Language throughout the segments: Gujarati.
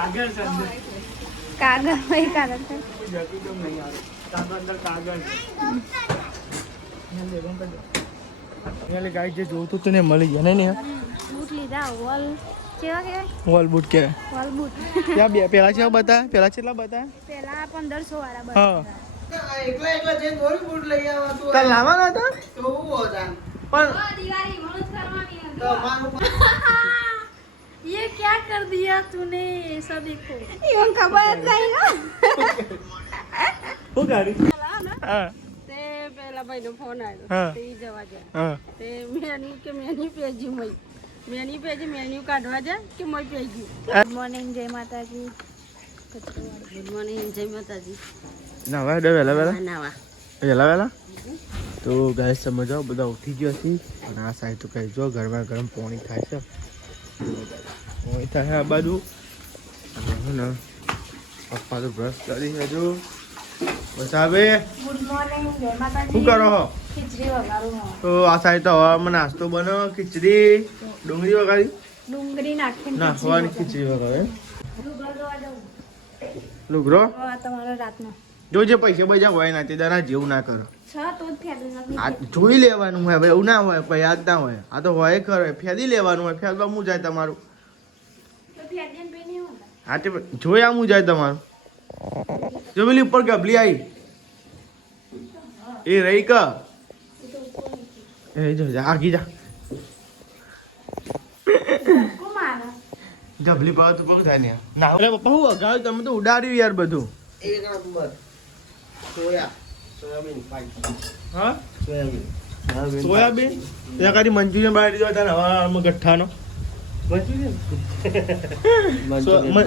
કાગળ ભાઈ કાગળ ગાય જે જોતું હતું ને મળી ગયા ને બૂટ લીધા વોલ કેવા કહેવાય વોલ બૂટ કે વોલ બૂટ ત્યાં બે પેલા છે બતા પેલા કેટલા બતા પેલા 1500 વાળા હા એકલા જે થોડી બૂટ લઈ આવવા તું તાર લાવવાના હતા તો હું હોતા પણ દિવાળી મનોજ કરવાની તો મારું ये क्या कर दिया तूने ऐसा देखो ये खबर नहीं હું ગાડી હા તે પેલા ભાઈ નો ફોન આવ્યો હા. તે ઈ જવા જાય હા તે મેન્યુ કે મેન્યુ પેજી મય મેન્યુ કાઢવા જાય કે મય પેજી ગુડ મોર્નિંગ જય માતાજી ગુડ મોર્નિંગ જય માતાજી નાવા દે વેલા વેલા નાવા વેલા તો ગાય સમજો બધા ઉઠી ગયો છે અને આ સાઈડ તો કઈ જો ગરમા ગરમ પાણી થાય છે પાણી થાય આ બાજુ અને હું ને પપ્પા તો બ્રશ કરી હજુ બસ આવે ગુડ મોર્નિંગ જય માતાજી શું કરો છો? ખીચડી વઘારું તો આ સાઈડ તો હવામાં નાસ્તો બનો ખીચડી ડુંગળી વગાડી ડુંગળી નાખીને નાખવાની ખીચડી વગાડે લુગડો ધોવા જવું લુગરો આ તમારો રાતનો જોજે પૈસા બૈસા હોય ના તે દાના જેવું ના કરો છ તો જ ફેરવી નાખી આ જોઈ લેવાનું હોય ભાઈ એવું ના હોય કોઈ યાદ ના હોય આ તો હોય ખરો ફેદી લેવાનું હોય ફેદવા હું જાય તમારું તો ફેરવીને પી નહીં હોતા હા તે જોયા હું જાય તમારું જો પેલી ઉપર ગબલી આવી એ રહી ક એ જો જા આગી જા કુમારા ગબલી પર તો કોણ થાય ને ના અરે પપ્પા હું અગાઉ તમે તો ઉડાડ્યું યાર બધું એક નંબર સોયાબીન ફાઈ હા સોયાબીન સોયાબીન ત્યાં ખાલી મંચુરિયન બનાવી દીધો હતા ને હવામાં ગઠ્ઠાનો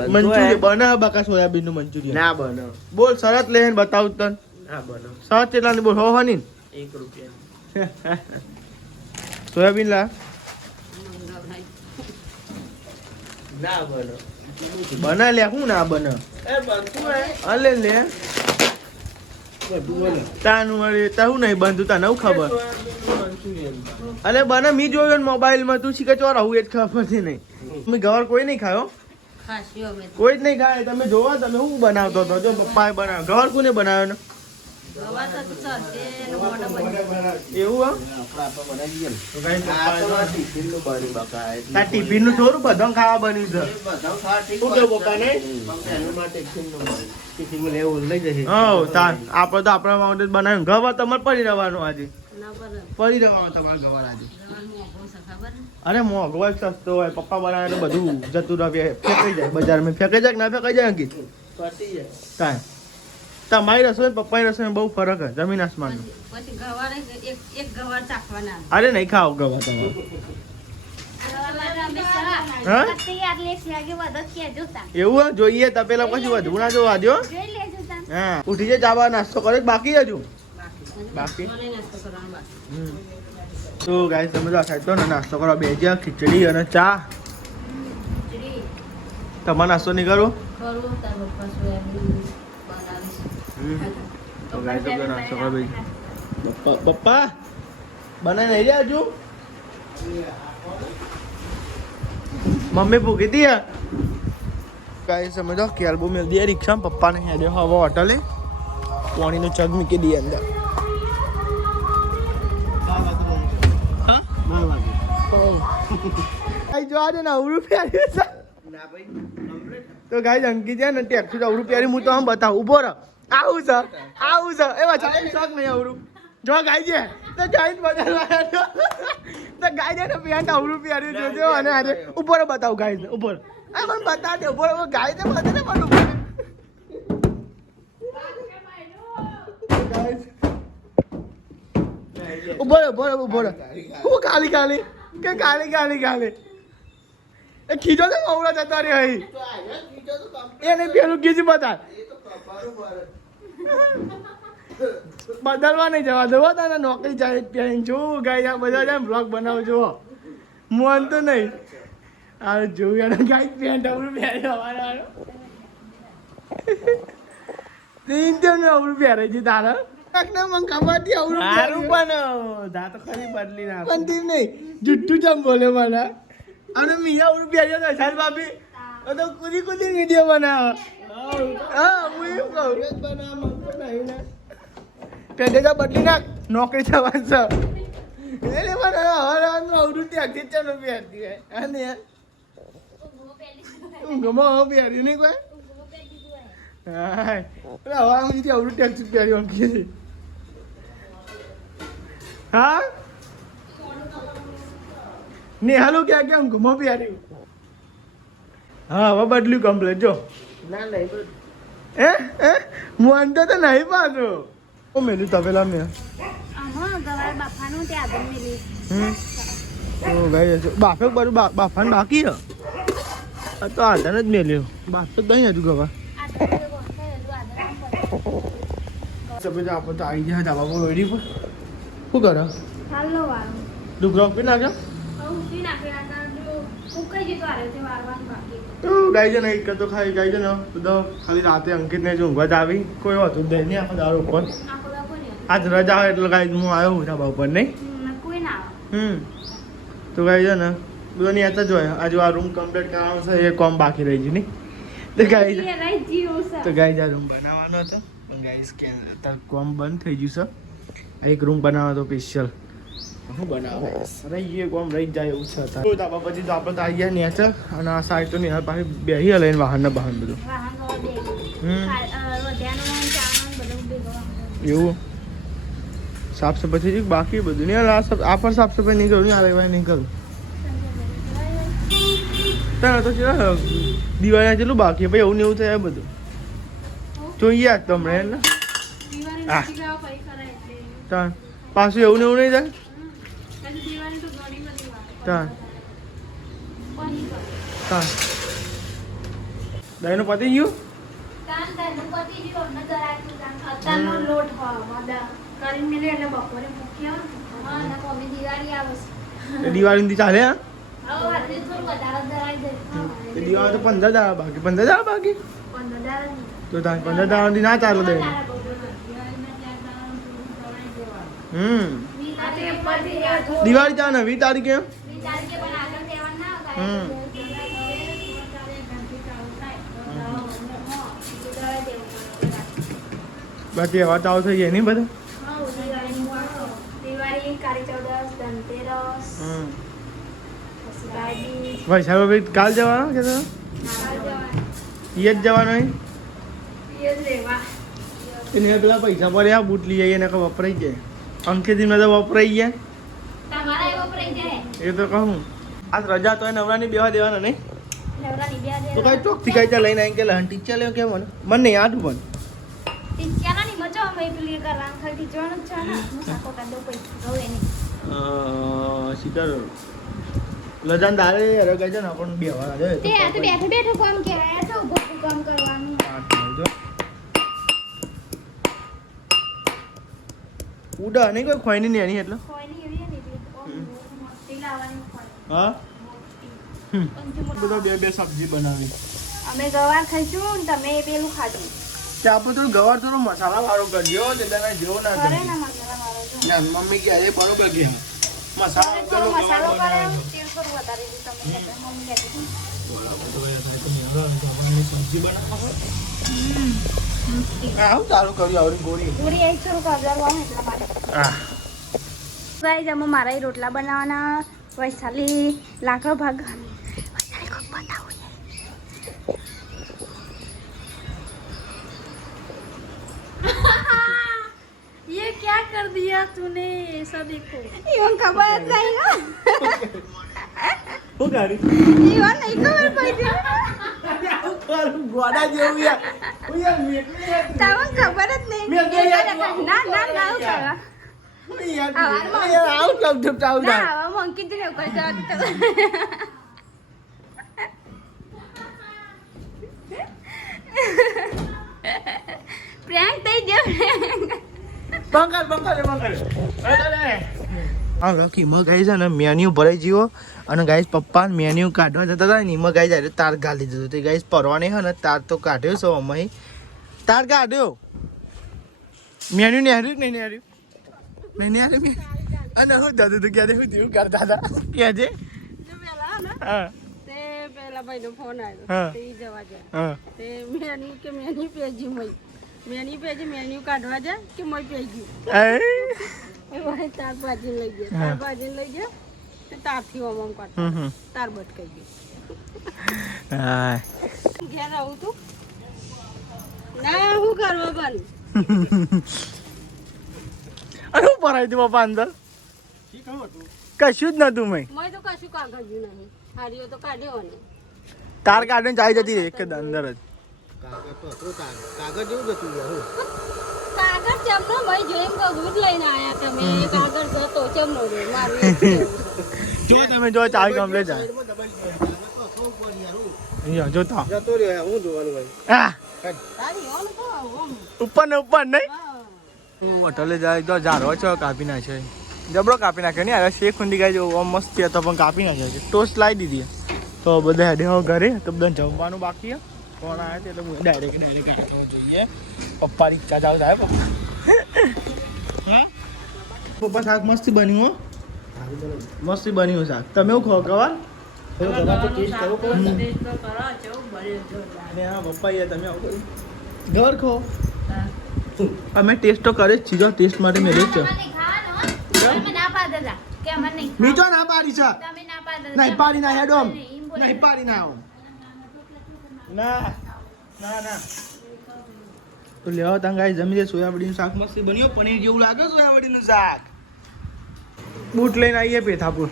મંચુરિયન બના બકા સોયાબીન નું મંચુરિયન ના બનો બોલ શરત લે બતાવું તને ના બનો શરત કેટલા ની બોલ હો ની 1 રૂપિયા સોયાબીન લા ના બનો બના લે હું ના બના એ બનતું હે અલે લે બધું બોલો તાનું વળી તારું નહીં બંધું તને હું ખબર મંચુરિયન અલે બના મી જોયો ને મોબાઈલ માં તું શીખે ચોર આવું એ જ ખબર છે નહીં તમે ગવાર કોઈ નહીં ખાયો ખાસ્યો અમે કોઈ જ નહીં ખાય તમે જોવા તમે શું બનાવતો હતો જો પપ્પાએ બનાવ્યો ગવાર કોને બનાવ્યો ને ગવા તો ચાલશે ને મોઢા બની એવું આપણા બનાવી દઈએ ને તો કાંઈ આ તો આ ટિફિનનું બની બકાય તાર ટિફિન નું થોડું બધું ખાવા બન્યું છે બધા ખા ઠીક શું કેવું પપ્પા ને એનું માટે ટિફિનનું બની ટિફિનમાં લેવું લઈ જશે હા તાર આપણે તો આપણા માટે બનાવ્યું ગવાર તમારે પડી રહેવાનું આજે ના પર પડી રહેવાનું તમારે ગવાર આજે જવાનું મોઘું છે ખબર ને અરે મોંઘો હોય સસ્તો હોય પપ્પા બનાવે તો બધું જતું રહે ફેંકાઈ જાય બજારમાં ફેંકાઈ જાય કે ના ફેંકાઈ જાય અંકિત પતી જાય કાંઈ તમારી રસોઈ ને પપ્પાની રસોઈ બહુ ફરક છે જમીન આસમાનનો પછી ગવારે એક ગવાર ચાખવાના અરે નહીં ખાઓ ગવા તમારે હા એવું હોય? જોઈએ તો પેલા પછી વધુ ના જોવા દો હા ઉઠી જાય ચાવા નાસ્તો કરે કે બાકી હજુ બાકી તો ગાઈસ તમે તો આ સાઈડ તો ને નાસ્તો કરવા બેસ્યા ખીચડી અને ચા તમારે નાસ્તો નહીં કરો તો ગાઈસ તમે નાસ્તો કરવા બેસી પપ્પા બનાવી નહીં રહ્યા હજુ મમ્મી ભૂખી હતી ગાઈસ તમે તો કેલ્બો મેળ દે રિક્ષામાં પપ્પાને હેડ્યો હવે હોટલે પાણીનો ચગ મૂકી દઈએ અંદર જો આજે ને અવરું પ્યારી છે ના ભાઈ કમ્પ્લીટ તો ગાઈસ અંકિત છે ને ટેક્સી અવરું પ્યારી હું તો આમ બતાવું ઉભો રહો આવું છે એવા ચાલી શોખ નહીં અવરું જો ગાય છે તો ગાય બજાર તો ગાય છે ને પેન્ટ અવરું પ્યારી જોજો અને આજે ઉપર બતાવું ગાય છે ઉપર આ મને બતા દે ઉપર ગાય છે બતા દે પણ ઉપર ઉભો હું ખાલી કે ખાલી એ ખીજો તો અવળા જતા રે અહીં તો આયા કીધો તો કમ્પ્લીટ એને પેલું કીધું બતા એ તો બરોબર બદલવા નહીં જવા દો તને નોકરી જાય પહેરીને જોઉં ગાય આ બધા જાય બ્લોગ બનાવો જો મોન તો નહીં આ જોઉં એને ગાય પેન્ટ અવરું પહેરી હવાના ઇન્ટરને અવરું પહેરે છે તારા મને ખબર હતી અવરું સારું પણ ધા તો ખરી બદલી નાખ પણ તે નહીં જુઠ્ઠું જમ બોલે મને અને મીરા અવરું પહેર્યો તો સાહેબ ભાભી તો કુદી કુદી વિડીયો બનાવો હા હું એમ કહું બનાવ ટેટેજા બદલી નાખ નોકરી થવાની છે એટલે મને હવાનું અવરું ત્યાંથી ચાલો પહેરતી હોય અને ઊંઘમાં પહેર્યું નહીં કોઈ હા એટલે હવા અહીંથી અવરું ટેક્સી પહેર્યું આમ કે હા નેહાલો ક્યાં કેમ ઘુમો પહેર્યું હા હવે બદલ્યું કમ્પ્લેટ જો ના નહીં હે મોન તો નહીં પાછો ઓ મેલું તપેલા મેં બાફે બધું બાફાને બાકી હે તો આધાર જ મેલ્યો બાફે તો નહીં હજુ ગવા સફેદ આપણે તો આવી ગયા ધાબા પર ઓળી પર શું કરે ડુંગરો પી નાખ્યો ગાઈ છે ને એક તો ખાઈ ગાઈ છે ને તો ખાલી રાતે અંકિતને જ ઊંઘવા જ આવી કોઈ હતું જ નહીં આખો દારો ઉપર આજ રજા હોય એટલે ગાઈ હું આવ્યો હું ધાબા ઉપર નહીં તો ગાઈ છે ને બધું યાદ જ હોય આજુ આ રૂમ કમ્પ્લીટ કરવાનો છે એ કોમ બાકી રહી ગયું નહીં તો ગાઈ જા રૂમ બનાવવાનો હતો પણ ગાઈસ કે તાર કોમ બંધ થઈ ગયું છે એક રૂમ બનાવવાનો હતો સ્પેશિયલ શું બનાવે રહી ગયું કોમ રહી જાય એવું છે અત્યારે ધાબા પછી તો આપણે તો આવી ગયા નેચર અને આ સાઈડ તો નહીં પાછી બેસી લઈને વાહન બહાન બધું એવું સાફ સફાઈ થઈ ગઈ બાકી બધું નહીં આ પણ સાફ સફાઈ નહીં કરું આ રહેવાય નહીં કરું તારે તો દિવાળી જેટલું બાકી ભાઈ એવું ને એવું થાય બધું જોઈએ જ તમને એટલે હા પાછું એવું ને એવું નહીં થાય દહીંનું પતી ગયું દિવાળી ચાલે હા દિવાળી તો 15 દાડા બાકી 15 દાડા બાકી તો 15 દાડા ના ચાલે દે દિવાળી ચાલે 20 તારીખે બાકી એવા તાવ થઈ જાય નહીં બધા ભાઈ સાહેબ ભાઈ કાલ જવાનો કે એ જ જવાનો એને પેલા પૈસા પર આ બૂટ લઈ આવીએ ને વપરાઈ જાય અંકે દિન તો વપરાઈ ગયા એ તો કહું આ રજા તો નવરાની બેવા દેવાના નહીં તો કઈ ચોકથી કઈ લઈને આવી કે લહન ટીચર લેવું કેમ મને નહીં આડું પણ શીખર લજાન દારે અરે કહે છે ને આપણને બેવા દે બેઠો કામ કહેવાય તો ઉભું કામ કરવાનું ઉડા નહીં કોઈ ખોઈ નહીં એની એટલે હા બધા બે સબ્જી બનાવી અમે ગવાર ખાઈશું ને તમે પેલું ખાધું તે આપણે થોડું ગવાર થોડો મસાલા વાળો કરજો તેના જેવો ના કરે ને મસાલા વાળો જો મમ્મી કે આજે બરોબર કે મસાલો થોડો મસાલો કરે તેલ થોડું વધારે દીધું તમે મમ્મી કહેતી સબ્જી બનાવો આવું ચાલુ કર્યું આવડી ગોળી પૂરી એક થોડું કબજારવાનું એટલા માટે ગાઈસ અમે મારા રોટલા બનાવવાના વૈશાલી લાકડો ભાગ વૈશાલી ખૂબ બનાવું ये क्या कर दिया तूने ऐसा देखो ઈવન ખબર જ નહીં હું ગાડી ઈવન નહીં ખબર પડી ગોડા જેવું યાર હું યાર મેકલી તમને ખબર જ નહીં ના ના ના કરવા આઉટ ઓફ ધ ટાઉન ના હવે મંકી જ લેવું કરજો પ્રેન્ક થઈ ગયો બંગાળ હા કીમાં ગાઈ છે ને મેન્યુ ભરાઈ ગયો અને ગાઈસ પપ્પા મેન્યુ કાઢવા જતા હતા ને એમાં ગાઈ જાય તાર ગાલી દીધું તે ગાઈસ પરવાની હે ને તાર તો કાઢ્યો છો અમે તાર કાઢ્યો મેન્યુ ને હાર્યું નહીં હાર્યું નહીં હાર્યું અને હું દાદુ તો ક્યારે હું કરતા હતા ક્યાં છે जो पहला है ना હા ते પેલા ભાઈનો ફોન આવ્યો હા. તે ઈ જવા જાય હા તે મેન્યુ કે મેન્યુ પેજી મય મેન્યુ કાઢવા જાય કે મય પેજી ભાઈ તાર ભાજી લઈ ગયા તાર ભાજી લઈ ગયા તે તારથી ઓમ કાઢતા તાર બટકાઈ ગયું હા ઘેર આવું તું ના હું કરવા બન અરે હું ભરાઈ તું પપ્પા અંદર કશું જ નતું મેં મય તો કશું કાગળ નહીં હારીઓ તો કાઢ્યો ને તાર કાઢીને ચાલી જતી રહી એક જ અંદર જ કાગળ જેવું જ હતું યાર કાગળ ચમનો મય જોઈમ તો દૂધ લઈને આયા તમે એ કાગળ જતો ચમનો રે મારું એ કેવું. જો તમે જો ચાવી કમ્પ્લીટ જાય અહીંયા જો તા જતો રહ્યો હું જોવાનું ભાઈ હા તારી ઓન તો ઓમ ઉપર ને ઉપર નહીં હા હું હોટલે જાય તો ઝાડો છો કાપી નાખે જબરો કાપી નાખ્યો નહીં હવે શેખ ઊંડી ગાય જો આમ મસ્ત હતો પણ કાપી નાખ્યો છે ટોસ્ટ લાવી દીધી તો બધા હેડે હો ઘરે તો બધા જમવાનું બાકી છે કોણ આવ્યા તે તો હું ડાયરેક્ટ આવતો જોઈએ પપ્પા રિક્ષા ચાલુ થાય પપ્પા હા પપ્પા શાક મસ્ત બન્યું હો મસ્ત બન્યું શાક તમે એવું ખો કવા ટેસ્ટ કરવો પડે અને હા પપ્પા યાર તમે આવો ઘર ખો અમે ટેસ્ટ તો કરે જ છીએ ટેસ્ટ માટે મેં છે મીઠો ના પાડી છે નહીં પાડી ના હેડો આમ નહીં પાડી ના આવો ના ના ના તો લેવા તાં ગાઈ જમી દે સોયાબડીનું શાક મસ્ત બન્યો પનીર જેવું લાગે સોયાબડીનું શાક બૂટ લઈને આવીએ પેથાપુર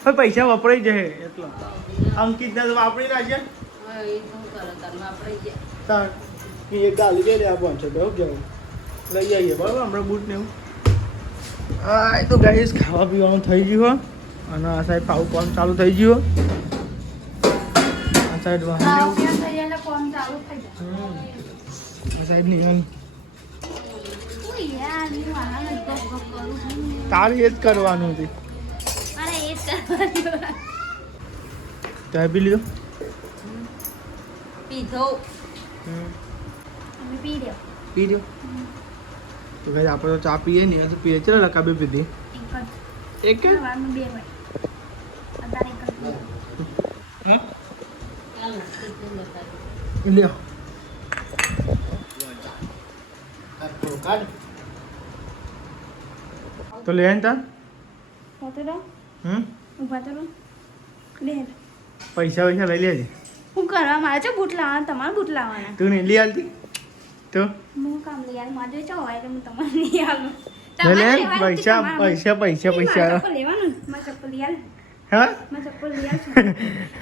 હવે પૈસા વપરાઈ જાય એટલો અંકિતને તો વાપરી નાખીએ હા એ તો કરે તમે આપણે ગયા તાર એક ગાલી દે લે આપવાનું છે તો જવું લઈ આવીએ બરાબર હમણાં બૂટ ને એવું હા એ તો ગાઈસ ખાવા પીવાનું થઈ ગયું અને આ સાઈડ પાઉં કામ ચાલુ થઈ ગયું આ સાઈડ વાહન આ સાઈડ નહીં તારે એ જ કરવાનું હતું ચાય પી લીધો પીધો પી દો તો ગાઈસ આપણે તો ચા પીએ નહીં તો પીએ ચાલો લકાબે પીધી એક જ હા લ્યો તો લે ને તાર પૈસા લઈ લેજે હું કરવા મારે છે બૂટ લાવવાના તમારે બૂટ લાવવાના તું નહીં લઈ આલતી તો હું કામ લઈ આવું મારે જો હોય તો હું તમારે નહીં આવું લે પૈસા લેવાનું મારે ચપ્પલ લઈ આલ હા મારે ચપ્પલ લઈ આલ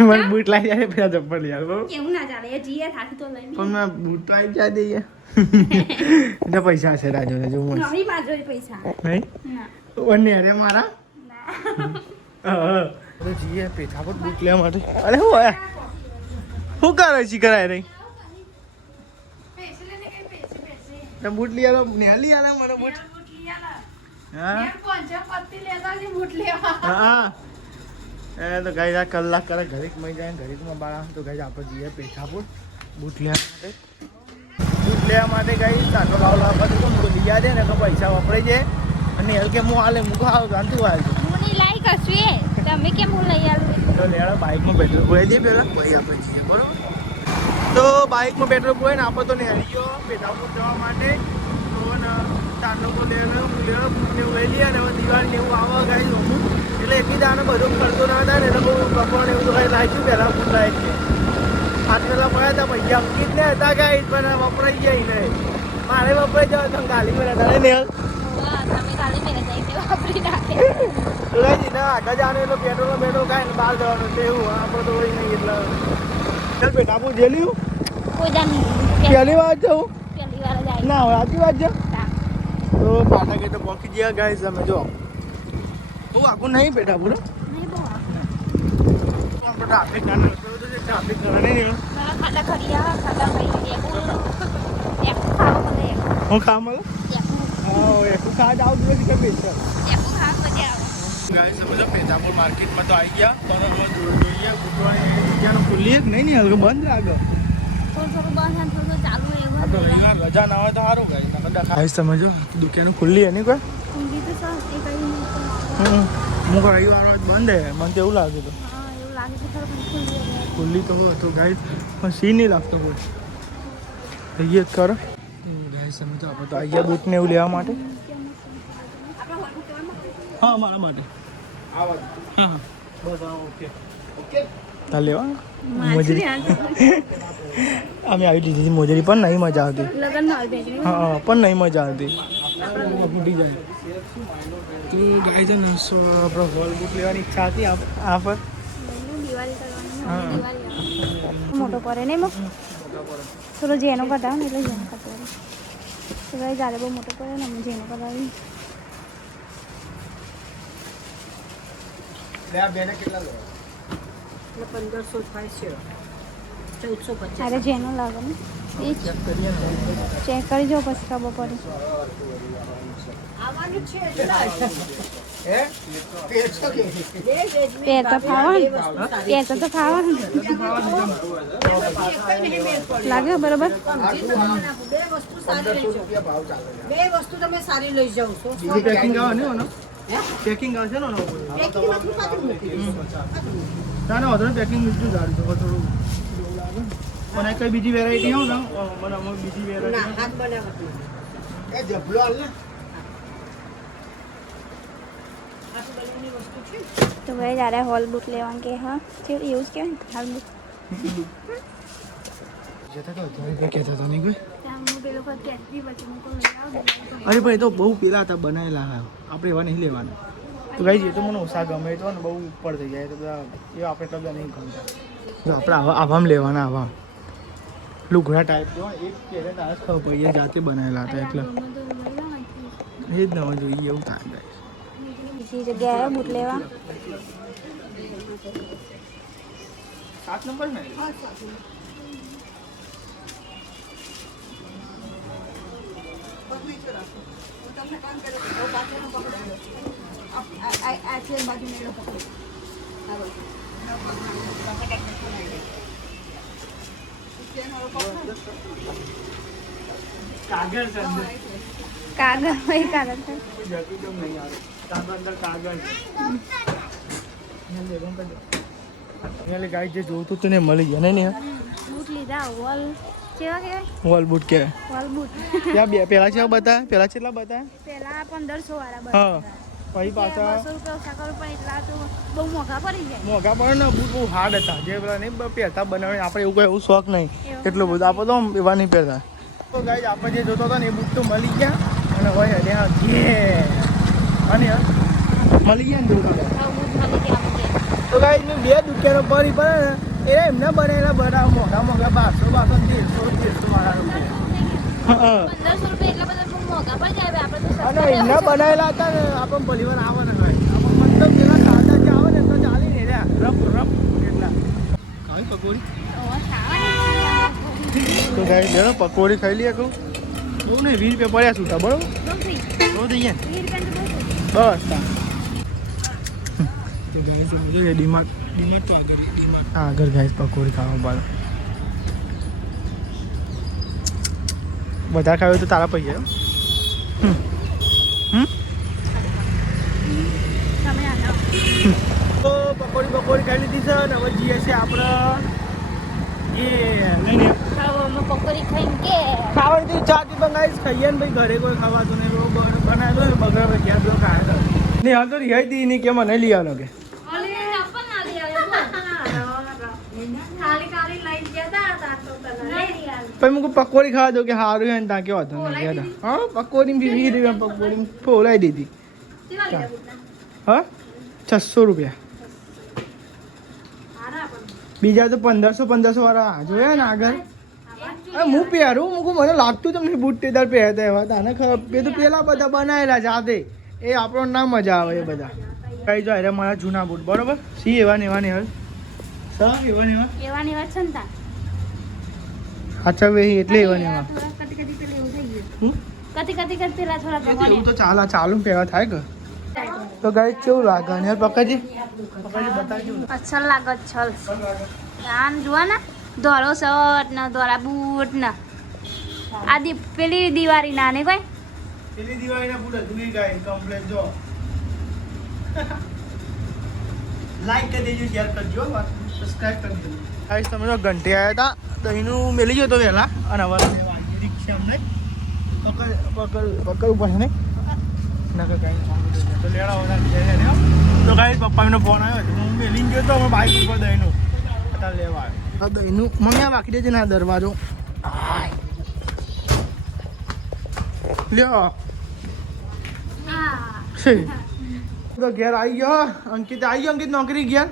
મને બૂટ લાવી જાય પેલા ચપ્પલ લઈ આવ બરાબર કેવું ના ચાલે એ જીએ થાકી તો લઈ પણ મેં બૂટ તો આવી જાય દઈએ એટલે પૈસા છે રાજો જો મને નહીં મારે જોઈ પૈસા નહીં ના વને અરે મારા ના જીએ પેઠા પર બૂટ લેવા માટે અરે હું હોય શું કરે છે કરાય રહી તો બૂટ લઈ આલો ને લઈ આલે મને બૂટ હા હા એ તો ગાઈ આ કલાક કરે ઘડીક મળી જાય ઘડીકમાં બાળા તો ગાઈ આપણે જઈએ પેઠાપુર બૂટ લેવા માટે બૂટ લેવા માટે ગાઈ સાનો ભાવ લાવવા તો કોણ લઈ દે ને તો પૈસા વપરાઈ જાય અને હેલ કે હું હાલે મૂકો આવ ગાંધું હાલ હું નહીં લાઈ કશું એ તમે કેમ હું લઈ આવું તો લેવા બાઇકમાં પેટ્રોલ પુરાઈ દઈએ પહેલાં પછી આપણે જઈએ બરાબર તો બાઇકમાં પેટ્રોલ પુરાય ને આપણે તો નેહરી ગયો પેઠાપુર જવા માટે તો ને તારનો તો લેવા બૂટ ને એવું લઈ લઈએ અને હવે દિવાળી ને એવું આવે ગાઈ જોવું એટલે એટલી દાને બધો ખર્ચો ના થાય ને એટલે બહુ કપડ એવું તો કંઈ નાખ્યું પહેલાં બૂટ લાવી દઈએ આટલા પડ્યા હતા પૈસા અંકિત ને હતા ગાઈ પણ વપરાઈ જાય ને મારે વપરાઈ જાવ તમે ગાલી મેળા તારે ને તમે કાલે મેરે જઈને વાપરી નાખે તો ગાઈ ના આગળ જવાનું એટલે પેટ્રોલ ખાય ને બહાર જવાનું છે એવું આપણે તો હોય નહીં એટલે ચાલ બેટા હું જેલ્યું કોઈ જાણ પહેલી વાર જવું પહેલી વાર જાય ના હોય આટલી વાત છે તો પાટા કે તો પહોંચી ગયા ગાઈસ તમે જો બહુ આખું નહીં બેઠા પૂરો નહીં બહુ ટ્રાફિક ટ્રાફિક કરે નહીં મારા ખાડા ખડિયા ખાડા ભાઈ એક ખાવ મને હું કામ મળે એક હા એકું ખાવા જાવ તો કે પૈસા ખાવ મજા આવે ગાઈસ સમજો પેથાપુર માર્કેટમાં તો આવી ગયા પણ હવે જોઈએ ગુટવાની જગ્યાનું ખુલ્લી જ નહીં ને હલકે બંધ લાગે થોડું બંધ અને થોડું ચાલુ એવું તો રવિવાર રજા ના હોય તો સારું ગાઈસ સમજો દુકાન ખુલ્લી એની કોઈ ઊંઘી તો સર એ કઈ હું રવિવાર બંધ હે મને તો એવું લાગ્યું હતું હા એવું લાગે છે ખરું પણ ખુલ્લી ખુલ્લી તો હોય તો ગાઈસ પણ સી નહીં લાગતો હોય લઈએ જ કરો ગાઈસ અમે તો આપણે તો અહીંયા બૂટ ને એવું લેવા માટે હા મારા માટે હા બસ ઓકે ઓકે તા લેવા મોજરી અમે આવી દીધી મોજરી પણ નહીં મજા આવતી હા પણ નહીં મજા આવતી ફૂટી જાય તો ગાય છે ને આપણે હોલ બુક લેવાની ઈચ્છા હતી આ પર મોટો પડે નહીં થોડો જેનો કઢાવ ને એટલે જેનો કઢાવ તો ભાઈ જારે બહુ મોટો પડે ને જેનો કઢાવી એટલે 1500 થાય છે 1450 અરે જેનો લાગે ને એ ચેક કરી જો પછી ખબર પડે આવવાનું છે પેર તો ફાવન લાગે બરોબર બે વસ્તુ તમે સારી લઈ જાવ છો પેકિંગ આવે ને પેકિંગ આવશે ને ના ના વધારે પેકિંગ મીઠું જાડું તો થોડું એવું લાગે પણ કઈ બીજી વેરાયટી હોય ને મને અમુક બીજી વેરાયટી હાથ બનાવો એ જબલો હાલ ને તો ભાઈ જારે હોલ બુટ લેવાનું કે હા એવું જ કહેવાય ને હોલ બુટ અરે ભાઈ તો બહુ પેલા હતા બનાવેલા હા આપણે એવા નહીં લેવાના તો ગાઈ તો મને ઓછા ગમે તો ને બહુ ઉપર થઈ જાય તો બધા એ આપણે તો નહીં ગમતા તો આપણે આવામ લેવાના આવામ લુગડા ટાઈપ જો એક પહેરે તારસ ખબર પડી જાતે બનાવેલા હતા એટલે એ જ નવા જોઈએ એવું થાય ગાઈ બીજી જગ્યાએ બુટ લેવા 7 નંબર ને કાગળ ભાઈ કાગળ ગાય જે જોતું હતું ને મળી ગયા નહીં બુટ લીધા વોલ કેવા કહેવાય વોલ બૂટ કે વોલ બુટ ત્યાં બે પેલા છે બતાય પેલા કેટલા બતાય પેલા 1500 વાળા હા પછી પાછા 200 રૂપિયા ઓછા કરું પણ એટલા તો બહુ મોંઘા પડી જાય મોંઘા પડે ને બૂટ બહુ હાર્ડ હતા જે પેલા નહીં પહેરતા બનાવે આપણે એવું કોઈ એવું શોખ નહીં એટલું બધું આપણે તો એવા નહીં પહેરતા તો ગાઈઝ આપણે જે જોતો હતો ને એ બૂટ તો મળી ગયા અને હોય ત્યાં અને મળી ગયા ને તો ગાઈઝ મેં બે દુકાનો પર પડે ને એ એમને બનાવેલા બધા મોંઘા મોંઘા 1200 150 વાળા હા 1500 રૂપિયા એટલા બધા બહુ મોંઘા પડી જાય આપણે તો અને એમના બનાવેલા હતા ને આપણને ભલીવાર આવે ને ભાઈ આપણે મતલબ પેલા સાદા જે આવે ને તો ચાલી ને રહ્યા રફ એટલા ખાવી પકોડી તો ગાઈ લેલો પકોડી ખાઈ લઈએ કહું બહુ નહીં 20 રૂપિયા પડ્યા છૂટા બરોબર બહુ થઈ ગયા બસ તો ગાઈ સમજો ડીમાર્ટ તો આગળ ગાઈસ પકોડી ખાવા બાદ બધા ખાવે તો તારા પૈસા તો પકોડી ખાઈ લીધી છે ને હવે જઈએ છીએ આપણે એ લઈને પકોડી ખાઈને કે ખાવાની તો ઈચ્છા હતી પણ ગાઈસ ખાઈએ ને ભાઈ ઘરે કોઈ ખાવાતું નહીં બનાવ્યો ને બગડા ભજીયા બધો ખાયા નહીં હાલ તો રિહાઈ દી નહીં કે મને લઈ આવો કે પછી મુક પકોડી ખાવા દો કે સારું હે ને ત્યાં કેવા હતો હા પકોડી 20 રૂપિયા પકોડી ફોલાઈ દીધી હા 600 રૂપિયા બીજા તો 1500 વાળા જોયા ને આગળ હું પહેરું મને લાગતું તમને બૂટ ટેદાર પહેરતા એવા તને ખબર તો પેલા બધા બનાવેલા જાતે એ આપણો ના મજા આવે એ બધા કઈ જો અરે મારા જૂના બૂટ બરોબર સી એવા ને હવે સર એવાની વાત છે ને તા અચ્છા વે એટલે એવા ને એવા કતી પેલા થોડા એવું તો ચાલુ પહેવા થાય કે તો ગાઈસ કેવું લાગે અને પકડજી બતાવજો અચ્છા લાગે છલ આમ જુઓ ને ધોળો શર્ટ ને ધોળા બૂટ ને આ પેલી દિવાળી ના ને કોઈ પેલી દિવાળીના બૂટ હતું ગાઈસ કમ્પ્લેટ જો લાઈક કરી દેજો શેર કરજો સબસ્ક્રાઇબ કરી દેજો ગાઈસ તમે તો ઘંટી આવ્યા હતા દહીંનું મેલી ગયો તો વહેલા અને હવે રિક્ષા અમને પકડ ઉપર છે ને ના કઈ તો લેડા બધા તો ગાઈસ પપ્પાનો ફોન આવ્યો હતો હું મેલી ગયો તો બાઈક ઉપર દહીંનું અત્યારે લેવા આવ્યો દહીંનું મમ્મી આ વાંકી દેજે ના દરવાજો લ્યો તો ઘેર આવી ગયો અંકિત આવી ગયો અંકિત નોકરી ગયા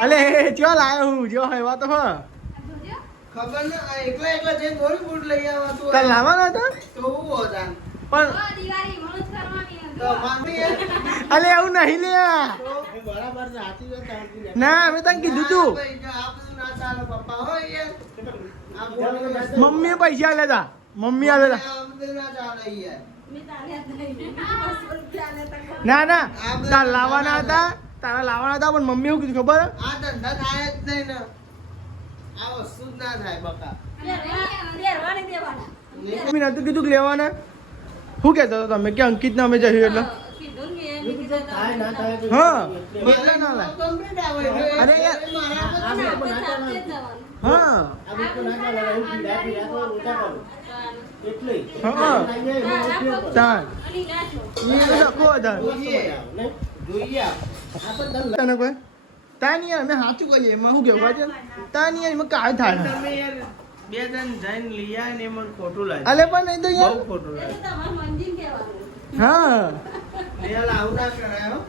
અલે ચો લાયો હું જો એવા તો ખબર ને એકલા જઈને થોડી બૂટ લઈ આવવા તું તાર લાવવાના હતા તો હું હોતા પણ અલે એવું નહીં લે બરાબર છે સાચી વાત ના અમે તને કીધું તું આ બધું ના ચાલે પપ્પા હો યાર મમ્મીએ પૈસા આલ્યા હતા મમ્મી આલ્યા હતા આ બધું ના ચાલે યાર ના ના તાર લાવવાના હતા તારા લાવવાના હતા પણ મમ્મી એવું કીધું ખબર આ ધંધા થાય જ નહીં ને આ વસ્તુ જ ના થાય બકા મમ્મી નતું કીધું કે લેવાના શું કહેતા હતા તમે કે અંકિત ને અમે જઈએ એટલે હા એટલે ના લાય કમ્પ્લીટ આવે અરે યાર હા હા તાર એ લખો તાર જોઈએ તને કોઈ તા નહીં યાર અમે સાચું કહીએ એમાં શું કેવું છે તા નહીં યાર એમાં કાંઈ થાય તમે યાર બે જણ જઈને લઈ આવે ને એમાં ખોટું લાગે અલે પણ નહીં તો બહુ યાર ખોટું લાગે હા યાર આવું ના કરાય હો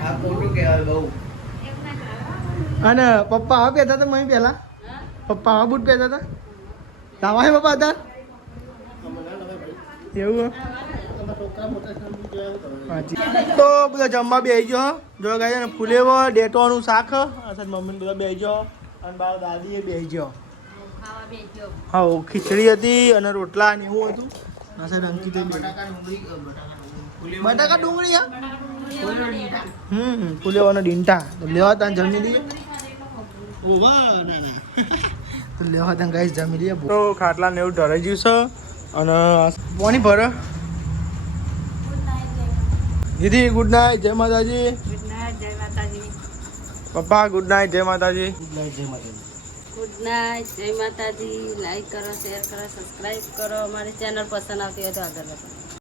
આ ખોટું કહેવાય બહુ અને પપ્પા આ પહેરતા હતા મમ્મી પહેલા પપ્પા આ બૂટ પહેરતા હતા લાવા હે પપ્પા હતા એવું તો બધા જમવા બેસી ગયો જો ગાય ને ફુલેવર ડેટોનું શાક અસલ મમ્મીને બધા બેસી ગયો અને બાર દાદીએ બેસી ગયો હા ખીચડી હતી અને રોટલા ને એવું હતું અસલ અંકિતે બટાકા ડુંગળી ફુલેવરનો ડીંટા તો લેવા તા જમી લઈએ ઓવા ના ના તો લેવા તા ગાઈસ જમી લઈએ તો ખાટલા ને એવું ઢરાઈ ગયું છે અને પાણી ભરે દીદી ગુડ નાઇટ જય માતાજી પપ્પા ગુડ નાઇટ જય માતાજી ગુડ નાઇટ જય માતાજી લાઈક કરો શેર કરો સબસ્ક્રાઇબ કરો અમારી ચેનલ પસંદ આવતી હોય તો આગળ વધો